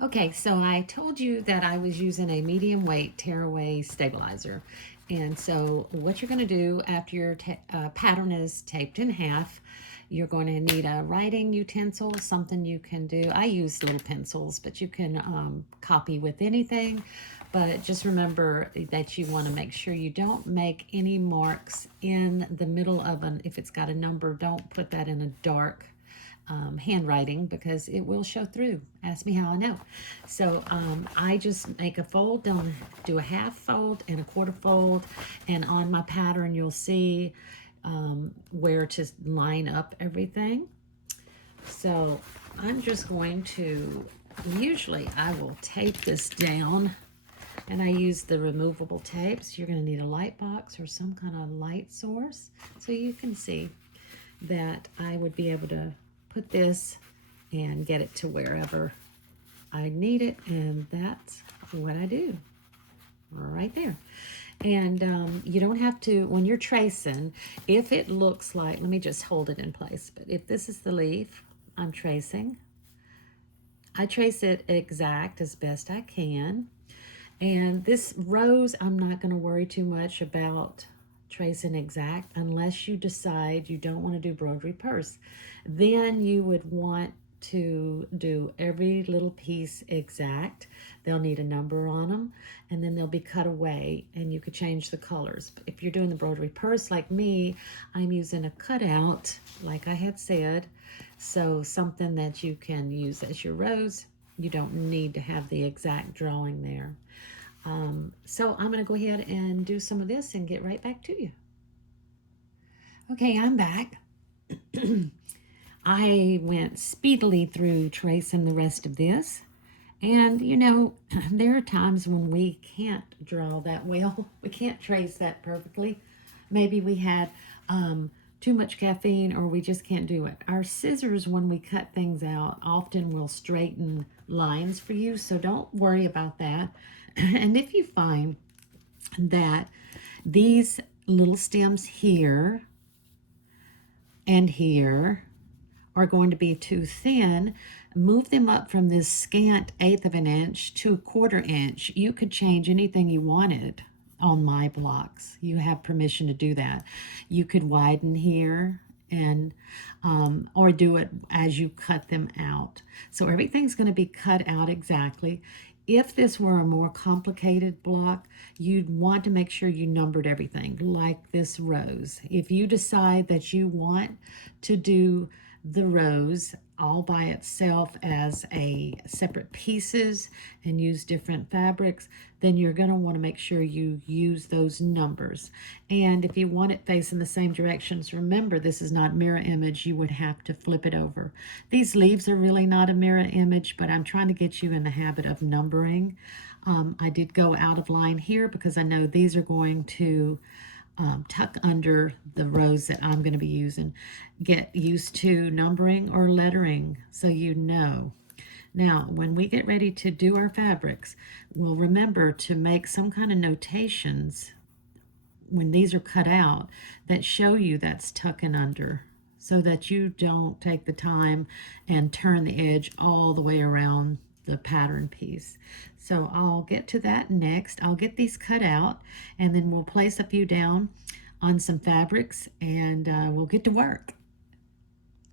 Okay, so I told you that I was using a medium weight tearaway stabilizer. And so what you're going to do after your pattern is taped in half, you're going to need a writing utensil, something you can do. I use little pencils, but you can copy with anything. But just remember that you want to make sure you don't make any marks in the middle of if it's got a number, don't put that in a dark handwriting because it will show through. Ask me how I know. So I just make a fold, don't do a half fold and a quarter fold, and on my pattern you'll see where to line up everything. So I'm just going to, usually I will tape this down, and I use the removable tapes. You're going to need a light box or some kind of light source so you can see that I would be able to put this and get it to wherever I need it, and that's what I do right there. And you don't have to, when you're tracing, if it looks like, let me just hold it in place, but if this is the leaf I'm tracing, I trace it exact as best I can. And this rose, I'm not going to worry too much about tracing exact unless you decide you don't want to do broderie purse. Then you would want to do every little piece exact. They'll need a number on them, and then they'll be cut away, and you could change the colors. But if you're doing the broderie purse like me, I'm using a cutout, like I had said, so something that you can use as your rose. You don't need to have the exact drawing there. So I'm going to go ahead and do some of this and get right back to you. Okay, I'm back. I went speedily through tracing the rest of this. And, you know, there are times when we can't draw that well. We can't trace that perfectly. Maybe we had too much caffeine, or we just can't do it. Our scissors, when we cut things out, often will straighten lines for you, so don't worry about that. And if you find that these little stems here and here are going to be too thin, move them up from this scant 1/8 of an inch to 1/4 inch. You could change anything you wanted on my blocks. You have permission to do that. You could widen here and or do it as you cut them out. So everything's going to be cut out exactly. If this were a more complicated block, you'd want to make sure you numbered everything, like this rose. If you decide that you want to do the rose all by itself as a separate pieces and use different fabrics, then you're going to want to make sure you use those numbers. And if you want it facing the same directions, remember this is not mirror image. You would have to flip it over. These leaves are really not a mirror image, but I'm trying to get you in the habit of numbering. I did go out of line here because I know these are going to tuck under the rose that I'm going to be using. Get used to numbering or lettering so you know. Now, when we get ready to do our fabrics, we'll remember to make some kind of notations when these are cut out that show you that's tucking under, so that you don't take the time and turn the edge all the way around the pattern piece. So I'll get to that next. I'll get these cut out, and then we'll place a few down on some fabrics, and we'll get to work.